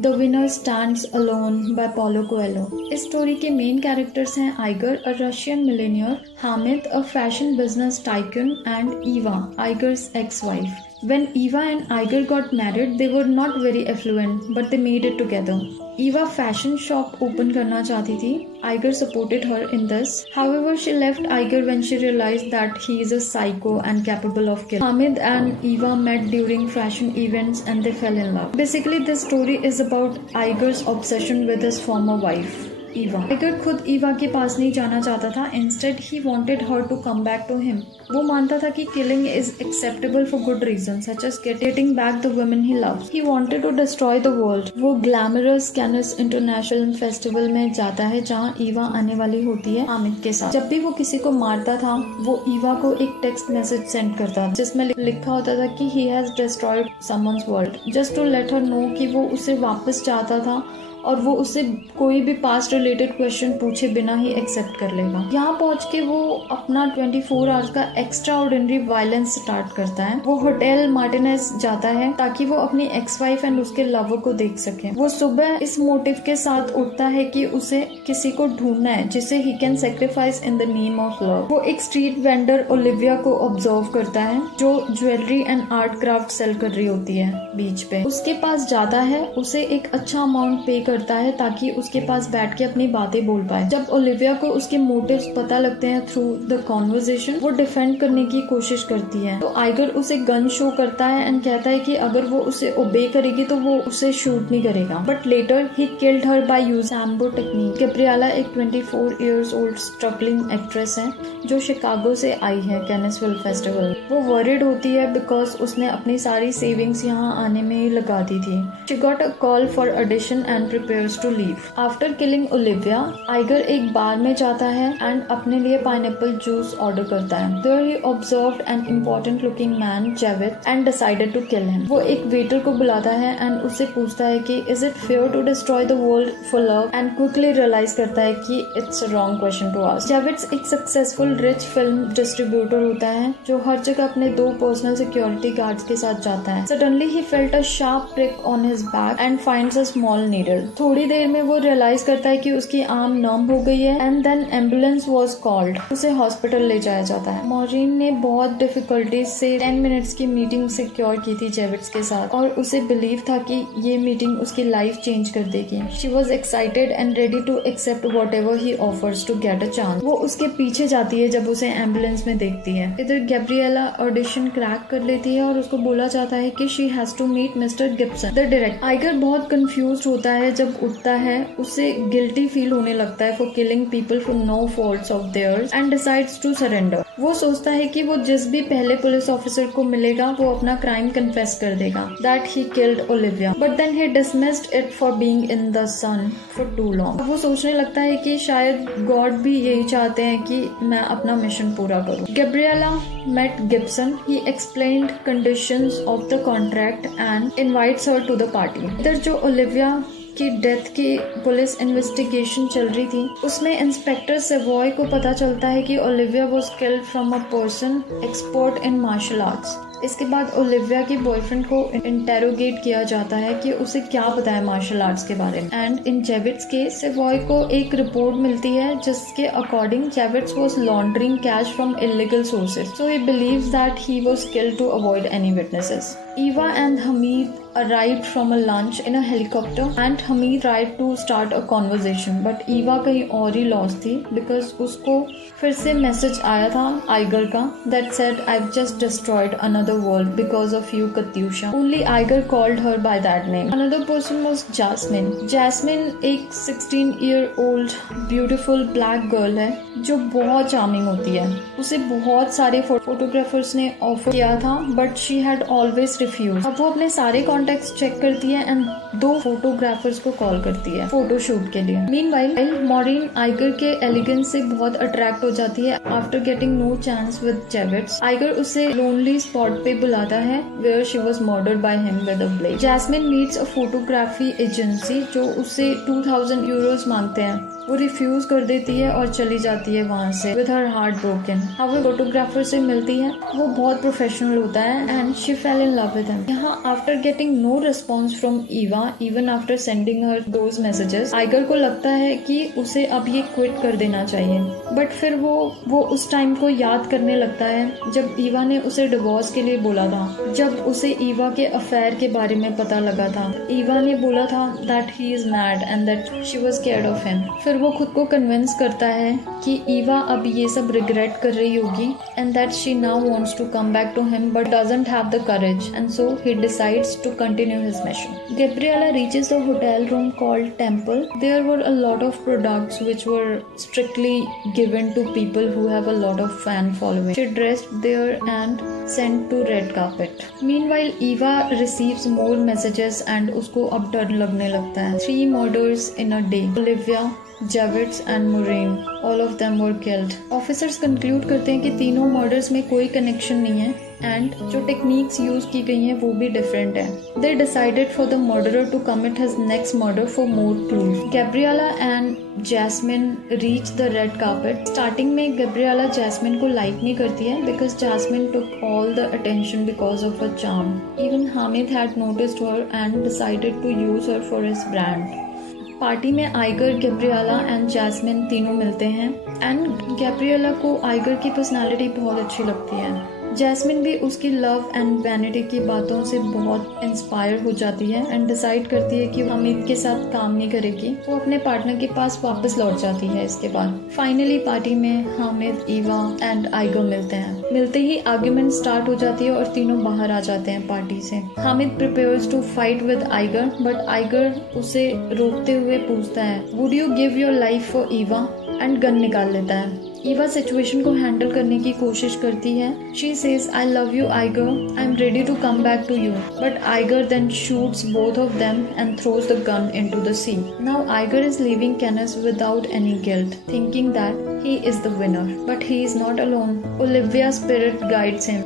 The winner stands alone by Paulo Coelho. इस story के main characters हैं Igor, a Russian millionaire, Hamid, a fashion business tycoon, and Eva, Igor's ex-wife. When Eva and Iger got married, they were not very affluent, but they made it together. Eva fashion shop open करना चाहती थी. Iger supported her in this. However, she left Iger when she realized that he is a psycho and capable of killing. Hamid and Eva met during fashion events and they fell in love. Basically, this story is about Iger's obsession with his former wife. Eva. Igor खुद Eva के पास नहीं जाना चाहता था, instead he wanted her to come back to him. वो मानता था कि killing is acceptable for good reason such as getting back the women he loves. He wanted to destroy the world. वो ग्लैमरस कैनस इंटरनेशनल फेस्टिवल में जाता है जहाँ ईवा आने वाली होती है हामिद के साथ। जब भी वो किसी को मारता था वो ईवा को एक टेक्स्ट मैसेज सेंड करता जिसमें लिखा होता था कि he has destroyed someone's world, just to let her know कि वो उसे वापस चाहता था और वो उससे कोई भी पास्ट रिलेटेड क्वेश्चन पूछे बिना ही एक्सेप्ट कर लेगा। यहाँ पहुँच के वो अपना 24 आवर्स का एक्स्ट्रा ऑर्डिनरी वायलेंस स्टार्ट करता है। वो होटल मार्टिनेज जाता है ताकि वो अपनी एक्स-वाइफ एंड उसके लवर को देख सके। वो सुबह इस मोटिव के साथ उठता है कि उसे किसी को ढूंढना है जिसे he can sacrifice in the name of love. वो एक स्ट्रीट वेंडर ओलिविया को ऑब्जर्व करता है जो jewellery and art craft sell कर रही होती है बीच पे। उसके पास जाता है, उसे एक अच्छा अमाउंट पे करता है ताकि उसके पास बैठ के अपनी बातें बोल पाए। जब ओलिविया को उसके मोटिव्स पता लगते हैं थ्रू द कॉन्वर्सेशन, वो डिफेंड करने की कोशिश करती है। तो आइगर उसे गन शो करता है एंड कहता है कि अगर वो उसे ओबे करेगी तो वो उसे शूट नहीं करेगा। But later he killed her by using sambo technique. Gabriela एक 24 इयर्स ओल्ड स्ट्रगलिंग एक्ट्रेस है जो शिकागो से आई है कैनस फिल्म फेस्टिवल। वो वरिड होती है बिकॉज उसने अपनी सारी सेविंग्स यहाँ आने में ही लगा दी थी। She got a call for audition and prepares to leave. After killing Olivia, Iger एक बार में जाता है एंड अपने लिए पाइनएप्पल जूस ऑर्डर करता है। There he observed an important looking man, Javed, and decided to kill him. वो एक वेटर को बुलाता है एंड उससे पूछता है कि is it fair to destroy the world for love? And quickly realize करता है कि it's a wrong question to ask. Javed एक successful rich film distributor होता है जो हर जगह अपने 2 personal security guards के साथ जाता है। Suddenly he felt a sharp prick on his back and finds a small needle. थोड़ी देर में वो रियलाइज करता है कि उसकी आर्म नम हो गई है and then ambulance was called. उसे हॉस्पिटल ले जाया जाता है। मॉरीन ने बहुत डिफिकल्टी से 10 मिनट्स की मीटिंग सिक्योर की थी जेविट्स के साथ और उसे बिलीव था कि ये मीटिंग उसकी लाइफ चेंज कर देगी। She was excited and ready to accept whatever he offers to get a chance. वो उसके पीछे जाती है जब उसे एम्बुलेंस में देखती है। इधर गैब्रिएला ऑडिशन क्रैक कर लेती है और उसको बोला जाता है कि she has to meet mister Gibson the director. Igor बहुत कंफ्यूज होता है। जब उठता है उसे गिल्टी फील होने लगता है for killing people from no faults of theirs and decides to surrender. वो सोचता है कि वो जिस भी पहले पुलिस ऑफिसर को मिलेगा वो अपना क्राइम कन्फेस कर देगा that he killed Olivia, but then he dismissed it for being in the sun for too long. वो सोचने लगता है कि शायद गॉड भी यही चाहते हैं कि मैं अपना मिशन पूरा करूं। Gabriela met Gibson. He explained conditions of the contract and invites her to the party. इधर जो ओलिविया की डेथ की पुलिस इन्वेस्टिगेशन चल रही थी उसमें इंस्पेक्टर सेवॉय को पता चलता है कि Olivia was killed from a person expert in martial arts. इसके बाद ओलिविया के बॉयफ्रेंड को इंटेरोगेट किया जाता है कि उसे क्या पता है मार्शल आर्ट्स के बारे में। And in Javits case Savoy को एक रिपोर्ट मिलती है जिसके according Javits was laundering cash from illegal sources, so he believes that he was killed to avoid any witnesses. Eva and Hamid arrived from a lunch in a helicopter and Hamid tried to start a conversation but Eva कहीं और ही lost थी because उसको फिर से message आया था Iger का that said I've just destroyed another world because of you Katyusha. Only Iger called her by that name. Another person was Jasmine. Jasmine एक 16-year-old beautiful black girl है जो बहुत चार्मिंग होती है। उसे बहुत सारे फोटोग्राफर्स ने ऑफर किया था but she had always refuse. अब वो अपने सारे कॉन्टेक्ट्स चेक करती है एंड 2 फोटोग्राफर्स को कॉल करती है फोटोशूट के लिए। मीनवाइल मॉरीन आइगर के एलिगेंस से बहुत अट्रैक्ट हो जाती है। After getting no chance with Javits, Igor उसे लोनली स्पॉट पे बुलाता है where she was murdered by him with a blade. Jasmine meets a photography agency जो उसे 2000 यूरोज मांगते हैं। वो रिफ्यूज कर देती है और चली जाती है वहाँ से विद हर हार्ट ब्रोकन। अब वो फोटोग्राफर से मिलती है, वो बहुत प्रोफेशनल होता है and she fail in love up with him. यहाँ after getting no response from Eva, even after sending her those messages, Iger को लगता है कि उसे अब ये क्विट कर देना चाहिए. बट फिर वो उस टाइम को याद करने लगता है जब ईवा ने उसे डिवोर्स के लिए बोला था, जब उसे ईवा के अफेयर के बारे में पता लगा था. ईवा ने बोला था that he is mad and that she was scared of him. फिर वो खुद को कन्विंस करता है कि ईवा अब ये सब रिग्रेट कर रही होगी and that she now wants to come back to him but doesn't have the courage, and so he decides to continue his mission. Gabriella reaches a hotel room called Temple. There were a lot of products which were strictly given to people who have a lot of fan following. She dressed there and sent to red carpet. Meanwhile, Eva receives more messages and उसको अब डर लगने लगता है. 3 murders in a day. Olivia, Javits and Maureen, all of them were killed. Officers conclude करते हैं कि तीनों murders में कोई connection नहीं है एंड जो टेक्निक्स यूज की गई हैं वो भी डिफरेंट है. They decided for the murderer to commit his next murder for more clues. Gabriella and Jasmine reach the red carpet. Starting में Gabriella Jasmine को लाइक नहीं करती है because Jasmine took all the attention because of her charm. Even Hamid had noticed her and decided to use her for his brand. Party में Iger, Gabriela and jasmine तीनों मिलते हैं and Gabriela को Iger की personality बहुत अच्छी लगती है. जैस्मिन भी उसकी लव एंड वैनिटी की बातों से बहुत इंस्पायर हो जाती है एंड डिसाइड करती है कि हामिद के साथ काम नहीं करेगी. वो अपने पार्टनर के पास वापस लौट जाती है. इसके बाद फाइनली पार्टी में हामिद, ईवा एंड आइगर मिलते हैं. मिलते ही आर्ग्यूमेंट स्टार्ट हो जाती है और तीनों बाहर आ जाते हैं पार्टी से. Hamid prepares to fight with Igor but Igor उसे रोकते हुए पूछता है would you give your life for Eva, and gun निकाल लेता है. ईवा सिचुएशन को हैंडल करने की कोशिश करती है. She says I love you Igor, I am ready to come back to you, but Igor then shoots both of them and throws the gun into the sea. Now Igor is leaving Cannes without any guilt, thinking that he is the winner, but he is not alone. Olivia's spirit guides him.